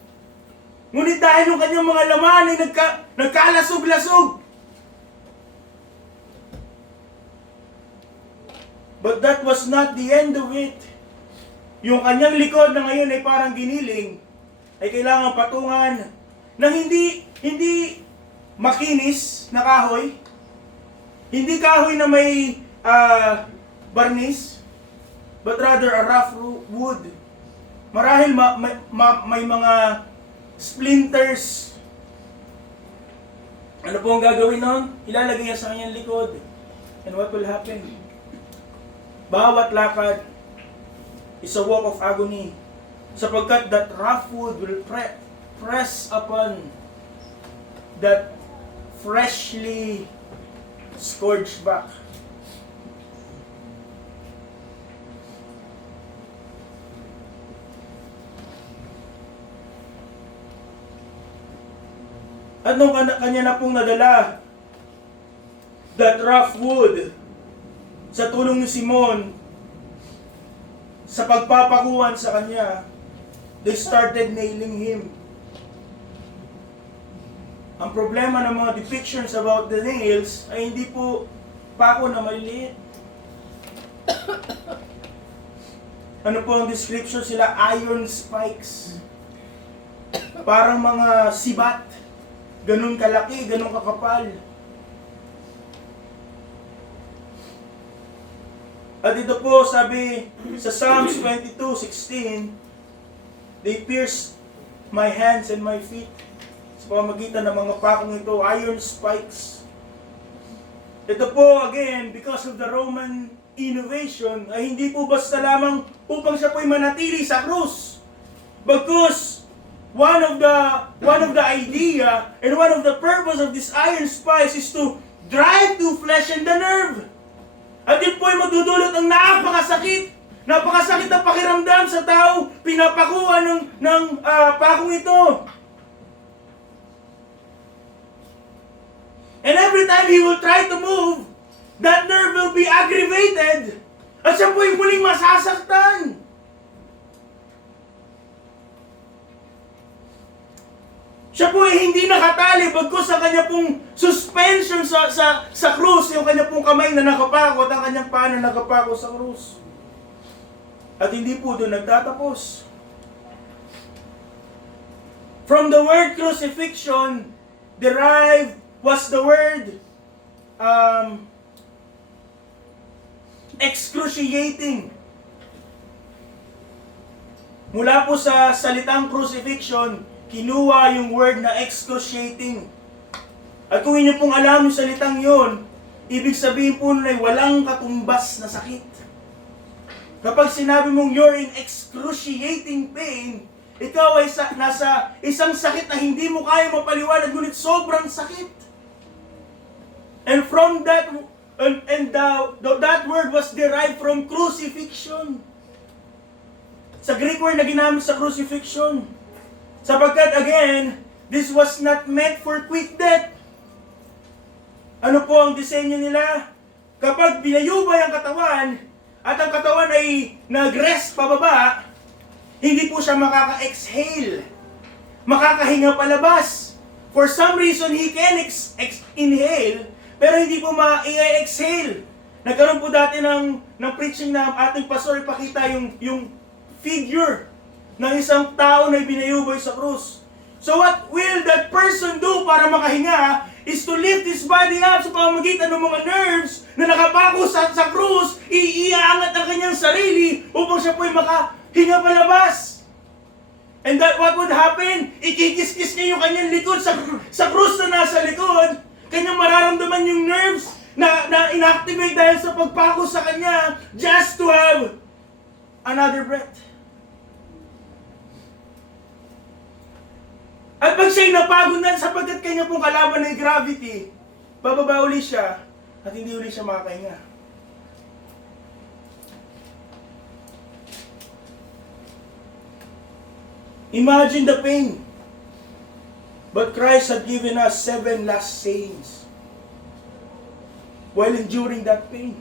Ngunit dahil yung kanyang mga laman ay nagkalasog-lasog. But that was not the end of it. Yung kanyang likod na ngayon ay parang giniling, ay kailangang patungan ng hindi makinis na kahoy, hindi kahoy na may barnis, but rather a rough wood. Marahil may mga splinters. Ano po ang gagawin nun? Ilalagay niya sa kanyang likod. And what will happen? Bawat lakad is a walk of agony, sapagkat that rough wood will press upon that freshly scourged back. At nung kanya na pong nadala that rough wood sa tulong ni Simon sa pagpapakuan sa kanya, they started nailing him. Ang problema ng mga depictions about the nails ay hindi po pako na maliliit. Ano po ang description? Sila iron spikes. Parang mga sibat. Ganun kalaki, ganun kakapal. At ito po, sabi sa Psalms 22:16, they pierced my hands and my feet. Sa pamamagitan ng mga pakong ito, iron spikes. Ito po, again, because of the Roman innovation, ay hindi po basta lamang upang siya po'y manatili sa krus. Because one of the idea and one of the purpose of this iron spikes is to drive to flesh and the nerve. At yun po ay magdudulot ng napakasakit na pakiramdam sa tao pinapakuha ng pakong ito. And every time he will try to move, that nerve will be aggravated. At siya po ay muling masasaktan. Siya po ay hindi nakatali bagkus sa kanya pong suspension sa krus, yung kanya pong kamay na nakapako at ang kanyang paa na nakapako sa krus. At hindi po doon nagtatapos. From the word crucifixion, derived was the word excruciating. Mula po sa salitang crucifixion, kinuha yung word na excruciating. At kung inyo pong alam yung salitang yon, ibig sabihin po nun ay walang katumbas na sakit. Kapag sinabi mong you're in excruciating pain, ikaw ay nasa isang sakit na hindi mo kaya mapaliwanag, ngunit sobrang sakit. And from that, that word was derived from crucifixion. Sa Greek word na ginamit sa crucifixion. Sapagkat again, this was not meant for quick death. Ano po ang disenyo nila? Kapag binayubay ang katawan, at ang katawan ay nag-rest pababa, hindi po siya makaka-exhale. Makakahinga palabas. For some reason, he can inhale, pero hindi po ma-exhale. Nagkaroon po dati ng preaching na ating pastor ipakita yung figure ng isang tao na binayubay sa krus. So what will that person do para makahinga is to lift his body up sa pamamagitan ng mga nerves na nakapako sa krus, iiangat ang kanyang sarili upang siya po'y makahinga palabas. And that what would happen? Ikikis-kis niya yung kanyang likod sa krus na nasa likod. Kanyang mararamdaman yung nerves na inactivate dahil sa pagpako sa kanya just to have another breath. At pag siya'y napagod na sapagkat kanya pong kalaban ay gravity, bababa uli siya At hindi uli siya makakahinga. Imagine the pain. But Christ had given us 7 last sayings while enduring that pain.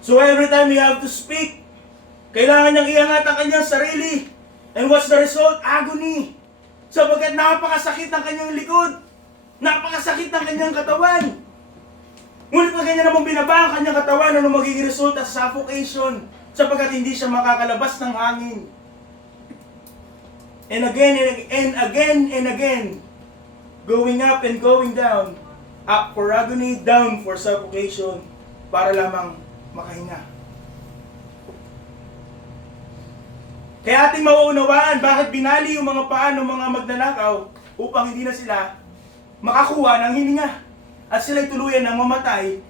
So every time we have to speak, kailangan niyang iangat ang kanyang sarili. And what's the result? Agony. Sapagkat napakasakit ng kanyang likod. Napakasakit ng kanyang katawan. Ngunit pag kanya namang binaba ang kanyang katawan, ano magiging resulta? Suffocation. Sapagkat hindi siya makakalabas ng hangin. And again and again and again, going up and going down, up for agony, down for suffocation, para lamang makahinga. Kaya ating mauunawaan bakit binali yung mga paa ng mga magnanakaw upang hindi na sila makakuha ng hininga at sila'y tuluyan ng mamatay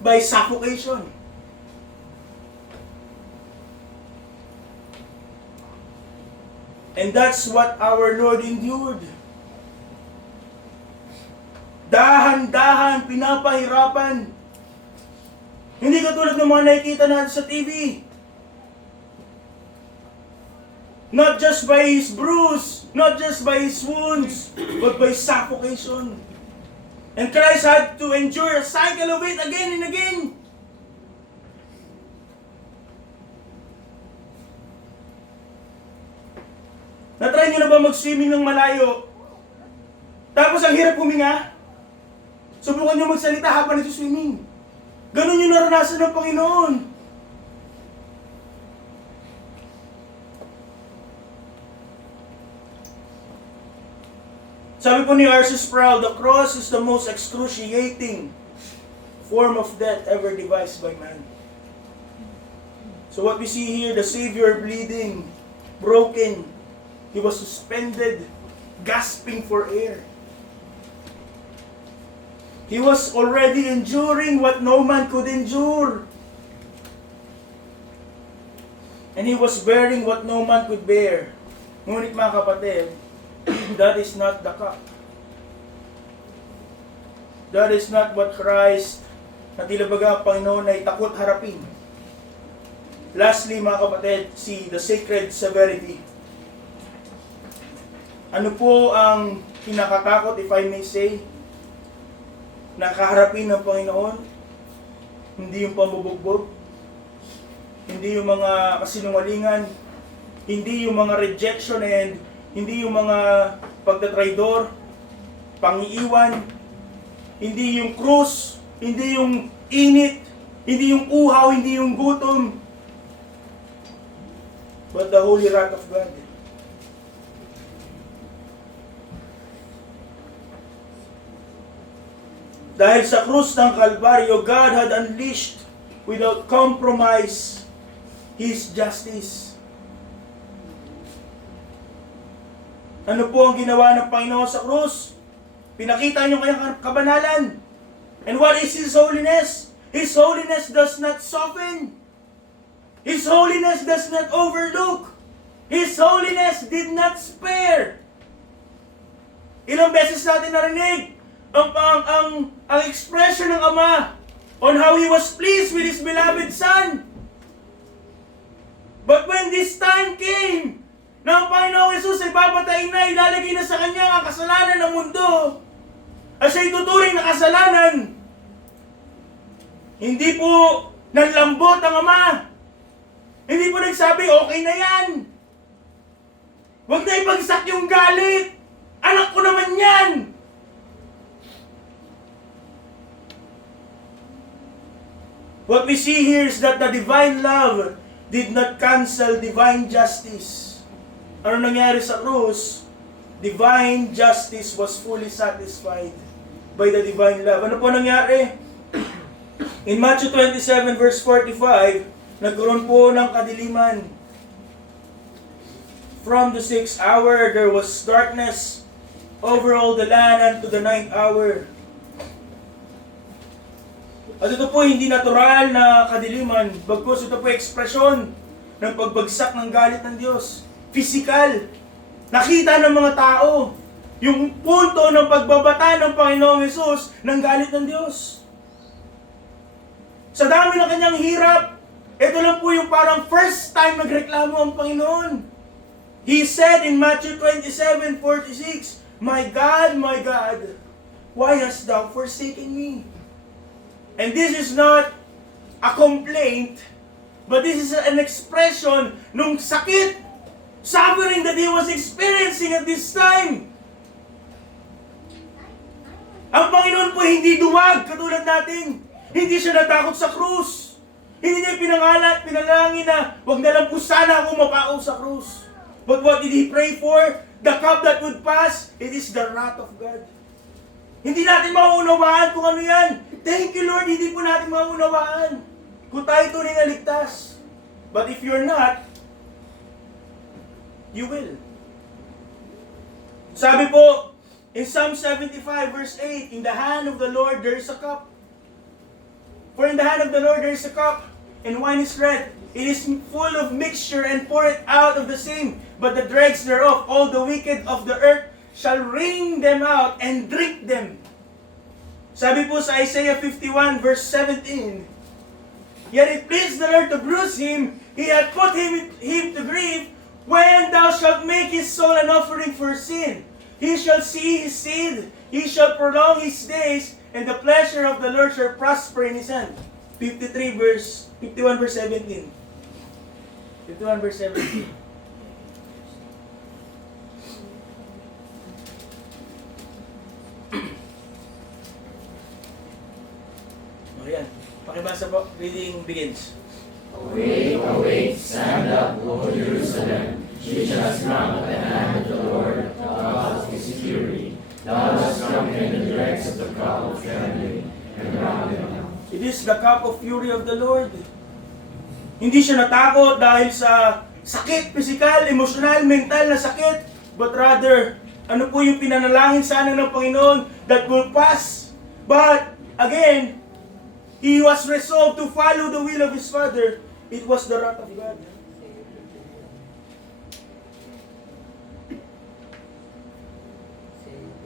by suffocation. And that's what our Lord endured. Dahan-dahan, pinapahirapan. Hindi katulad ng mga nakikita natin sa TV. Not just by His bruise, not just by His wounds, but by suffocation. And Christ had to endure a cycle of it again and again. Na-try nyo na ba mag-swimming ng malayo? Tapos ang hirap huminga? Subukan nyo magsalita habang nag-swimming. Ganun yung naranasan ng Panginoon. Sabi po ni R.C. Sproul, the cross is the most excruciating form of death ever devised by man. So what we see here, the Savior bleeding, broken, He was suspended, gasping for air. He was already enduring what no man could endure. And He was bearing what no man could bear. Ngunit mga kapatid, that is not the cup. That is not what Christ, na tila baga Panginoon ay takot harapin. Lastly mga kapatid, see the sacred severity. Ano po ang kinakatakot, if I may say, na kaharapin ng Panginoon? Hindi yung pambubugbog, hindi yung mga kasinungalingan, hindi yung mga rejection, and hindi yung mga pagtatraidor, pangiiwan, hindi yung krus, hindi yung init, hindi yung uhaw, hindi yung gutom, but the holy wrath of God. Dahil sa krus ng Kalbaryo, God had unleashed without compromise His justice. Ano po ang ginawa ng Panginoon sa krus? Pinakita niyo kanyang kabanalan. And what is His holiness? His holiness does not soften. His holiness does not overlook. His holiness did not spare. Ilang beses natin narinig ang expression ng Ama on how He was pleased with His beloved Son. But when this time came, na ang Panginoong Jesus ay papatayin na, ilalagay na sa Kanya ang kasalanan ng mundo, at siya ituturing na kasalanan, hindi po nanlambot ang Ama. Hindi po nagsabi, okay na yan. Huwag na ibagsak yung galit. Anak ko naman yan. What we see here is that the divine love did not cancel divine justice. Ano nangyari sa krus? Divine justice was fully satisfied by the divine love. Ano po nangyari? In Matthew 27 verse 45, nagkaroon po ng kadiliman. From the 6th hour, there was darkness over all the land unto the 9th hour. At ito po hindi natural na kadiliman, bagkus ito po ekspresyon ng pagbagsak ng galit ng Diyos. Physical. Nakita ng mga tao yung punto ng pagbabata ng Panginoong Hesus ng galit ng Diyos. Sa dami ng kanyang hirap, ito lang po yung parang first time nagreklamo ang Panginoon. He said in Matthew 27:46, my God, why hast thou forsaken me? And this is not a complaint, but this is an expression nung sakit, suffering that he was experiencing at this time. Ang Panginoon po hindi duwag katulad natin. Hindi siya natakot sa krus. Hindi niya pinalangin na wag na lang po sana ako mapako sa krus. But what did he pray for? The cup that would pass, it is the wrath of God. Hindi natin mauunawaan kung ano yan. Thank you, Lord, hindi po natin mauunawaan kung tayo tunay na ligtas. But if you're not, you will. Sabi po, in Psalm 75 verse 8, in the hand of the Lord there is a cup. For in the hand of the Lord there is a cup, and wine is red. It is full of mixture, and pour it out of the same. But the dregs thereof, all the wicked of the earth, shall wring them out and drink them. Sabi po sa Isaiah 51 verse 17, yet it pleased the Lord to bruise him, he hath put him to grief, when thou shalt make his soul an offering for sin. He shall see his seed, he shall prolong his days, and the pleasure of the Lord shall prosper in his hand. 51 verse 17. 51 verse 17. Ayan. Pakibasa po. Reading begins. Awake, awake, stand up, O Jerusalem. She shall come at the hand of the Lord, God of his fury. Thou hast drunken the dregs of the cup of trembling, and round them out. It is the cup of fury of the Lord. Hindi siya natakot dahil sa sakit, physical, emotional, mental na sakit. But rather, ano po yung pinanalangin sana ng Panginoon that will pass. But, again, he was resolved to follow the will of his Father. It was the wrath of God.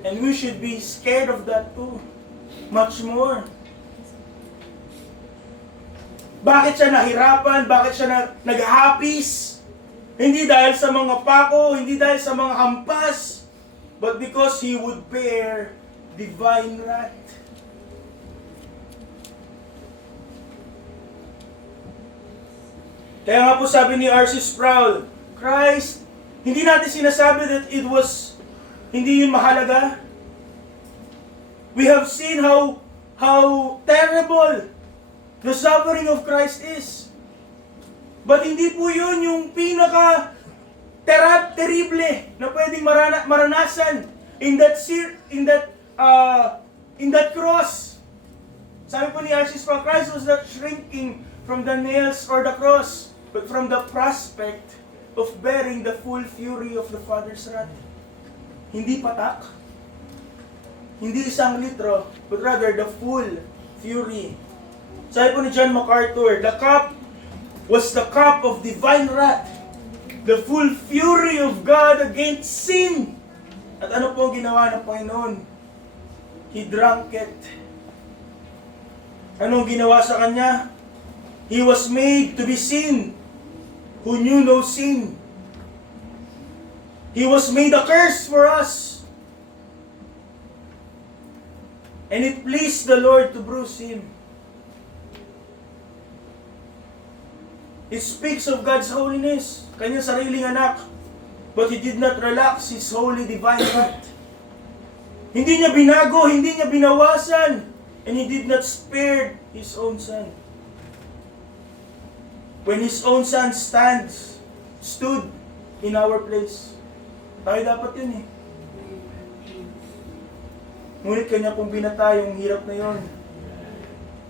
And we should be scared of that too. Much more. Bakit siya nahirapan? Bakit siya naghapis? Hindi dahil sa mga pako, hindi dahil sa mga hampas, but because he would bear divine wrath. Kaya nga po sabi ni R.C. Sproul, Christ, hindi natin sinasabi that it was, hindi yun mahalaga. We have seen how terrible the suffering of Christ is. But hindi po yun yung pinaka terrible na pwedeng maranasan in that cross. Sabi po ni R.C. Sproul, Christ was not shrinking from the nails or the cross, but from the prospect of bearing the full fury of the Father's wrath. Hindi patak, hindi isang litro, but rather the full fury. Sabi po ni John MacArthur, the cup was the cup of divine wrath, the full fury of God against sin. At ano po ginawa ng Panginoon? He drank it. Anong ginawa sa Kanya? He was made to be sin, who knew no sin. He was made a curse for us. And it pleased the Lord to bruise Him. It speaks of God's holiness, Kanyang sariling anak. But He did not relax His holy divine wrath. Hindi Niya binago, hindi Niya binawasan, and He did not spare His own Son. When His own Son stood in our place. Tayo dapat yun eh. Ngunit Kanya pong binata yung hirap na yun.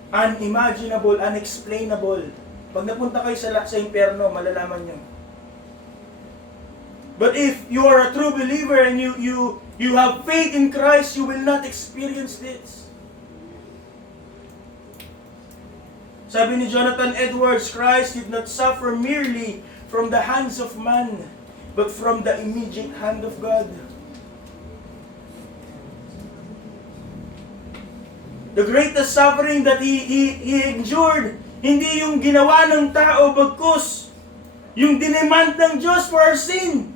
Unimaginable, unexplainable. Pag napunta kayo sa impyerno, malalaman nyo. But if you are a true believer and you have faith in Christ, you will not experience this. Sabi ni Jonathan Edwards, Christ did not suffer merely from the hands of man, but from the immediate hand of God. The greatest suffering that he endured, hindi yung ginawa ng tao, bagkus yung dinemand ng Diyos for our sin.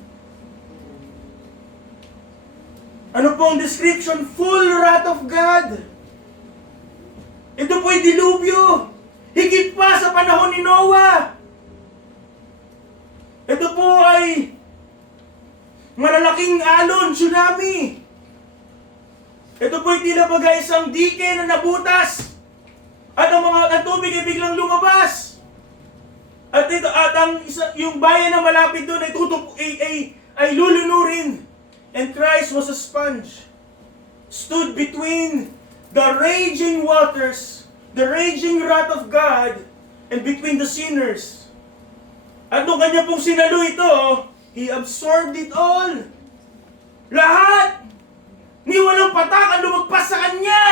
Ano po ang description? Full wrath of God. Ito po'y dilubyo. Higit pa sa panahon ni Noah. Ito po ay malalaking alon, tsunami. Ito po'y tila bagay isang dike na nabutas. At ang tubig ay biglang lumabas. At yung bayan na malapit doon ay lulunurin. And Christ was a sponge, stood between the raging waters, the raging wrath of God, and between the sinners. At nung kanya pong sinalo ito, He absorbed it all. Lahat! Ni walang patak ang lumagpas sa kanya!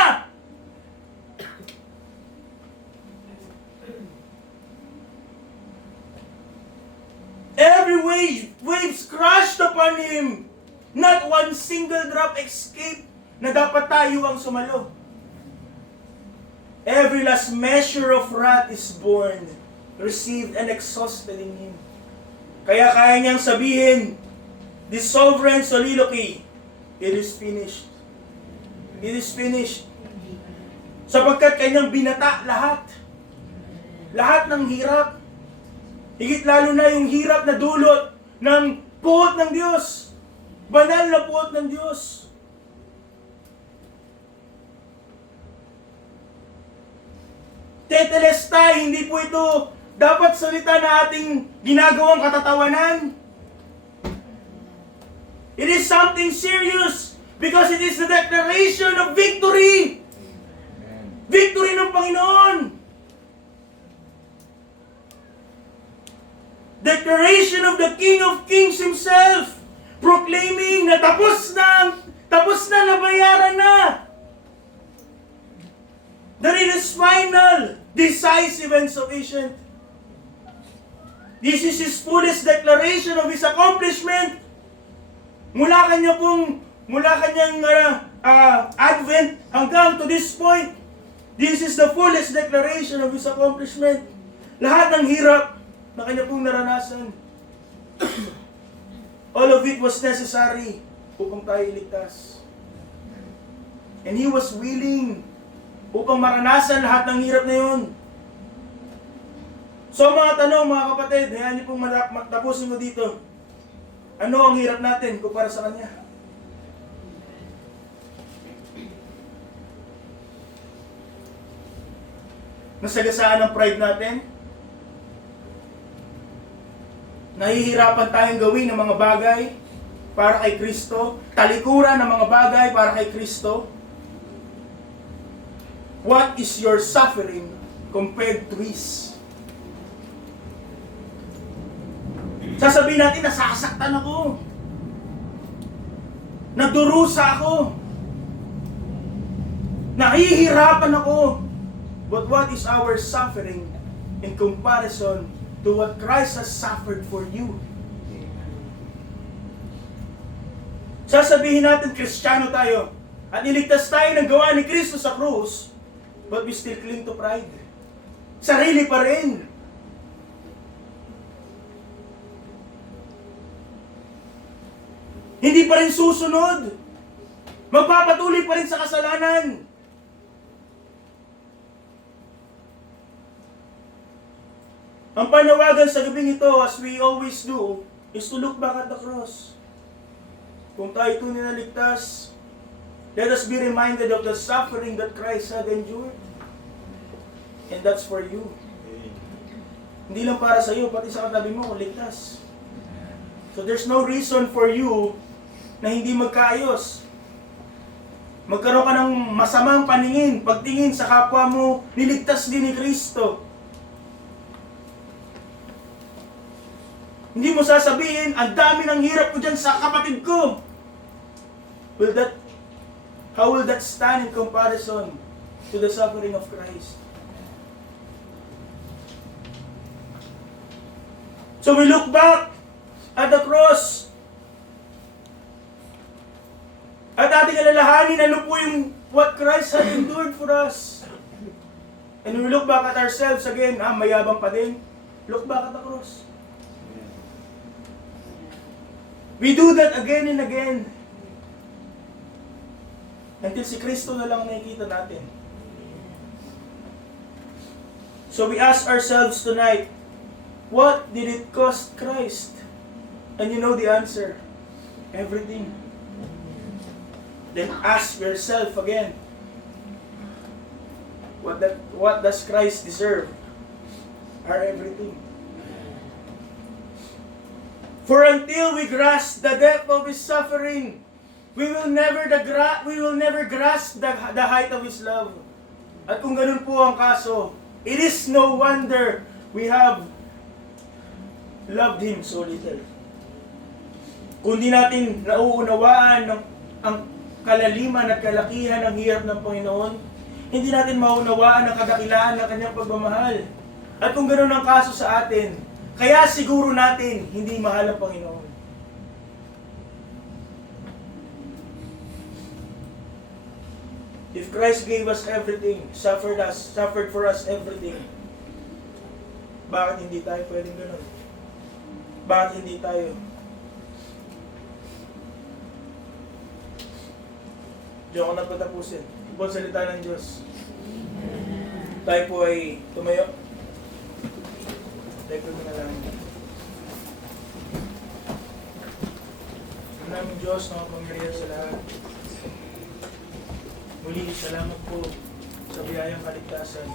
Every waves crashed upon Him. Not one single drop escaped na dapat tayo ang sumalo. Every last measure of wrath is born, received, and exhausted in Him. Kaya kaya niyang sabihin, this sovereign soliloquy, it is finished. It is finished. Sapagkat kanyang binata lahat. Lahat ng hirap. Higit lalo na yung hirap na dulot ng puot ng Diyos. Banal na puot ng Diyos. Tetelestai, hindi po ito dapat salita na ating ginagawang katatawanan. It is something serious because it is the declaration of victory. Victory ng Panginoon. Declaration of the King of Kings Himself. Proclaiming na tapos na, nabayaran na. That it is final, decisive, and sufficient. This is His fullest declaration of His accomplishment. Mula kanyang advent hanggang to this point, this is the fullest declaration of His accomplishment. Lahat ng hirap na kanya pong naranasan, all of it was necessary upang tayo iligtas. And He was willing upang maranasan lahat ng hirap na yun. So mga tanong, mga kapatid, hayaan niyo pong tapusin ko dito. Ano ang hirap natin kumpara sa Kanya? Nasagasaan ang pride natin? Nahihirapan tayong gawin ng mga bagay para kay Kristo? Talikuran ng mga bagay para kay Kristo? What is your suffering compared to His? Sasabihin natin, nasasaktan ako. Nagdurusa ako. Nahihirapan ako. But what is our suffering in comparison to what Christ has suffered for you? Sasabihin natin, Kristiyano tayo, at niligtas tayo ng gawa ni Kristo sa krus, but we still cling to pride. Sarili pa rin. Hindi pa rin susunod. Magpapatuloy pa rin sa kasalanan. Ang panawagan sa gabing ito, as we always do, is to look back at the cross. Kung tayo tunay na ligtas, let us be reminded of the suffering that Christ had endured. And that's for you. Hindi lang para sa iyo, pati sa katabi mo kung ligtas. So there's no reason for you na hindi magkaayos. Magkaroon ka ng masamang paningin, pagtingin sa kapwa mo, niligtas din ni Kristo. Hindi mo sasabihin, ang dami ng hirap ko dyan sa kapatid ko. How will that stand in comparison to the suffering of Christ? So we look back at the cross. At ating alalahanin, ano po yung what Christ had endured for us. And we look back at ourselves again, mayabang pa din. Look back at the cross. We do that again and again. Until si Kristo na lang nakikita natin. So we ask ourselves tonight, what did it cost Christ? And you know the answer. Everything. Then ask yourself again, what does Christ deserve? Our everything. For until we grasp the depth of His suffering, we will never grasp the height of His love. At kung ganun po ang kaso, it is no wonder we have loved Him so little. Kung di natin nauunawaan ang kalaliman at kalakihan ng hirap ng Panginoon, hindi natin maunawaan ang kadakilaan ng Kanyang pagmamahal. At kung ganoon ang kaso sa atin, kaya siguro natin hindi mahal ang Panginoon. If Christ gave us everything, suffered for us everything, bakit hindi tayo pwedeng ganoon? Bakit hindi tayo? Diyan ko na patapusin. Ito ang salita ng Diyos. Tayo po ay tumayo. Tayo po manalangin. Ang naming Diyos na makapangyarihan sa lahat. Muli, salamat po sa biyayang kaligtasan.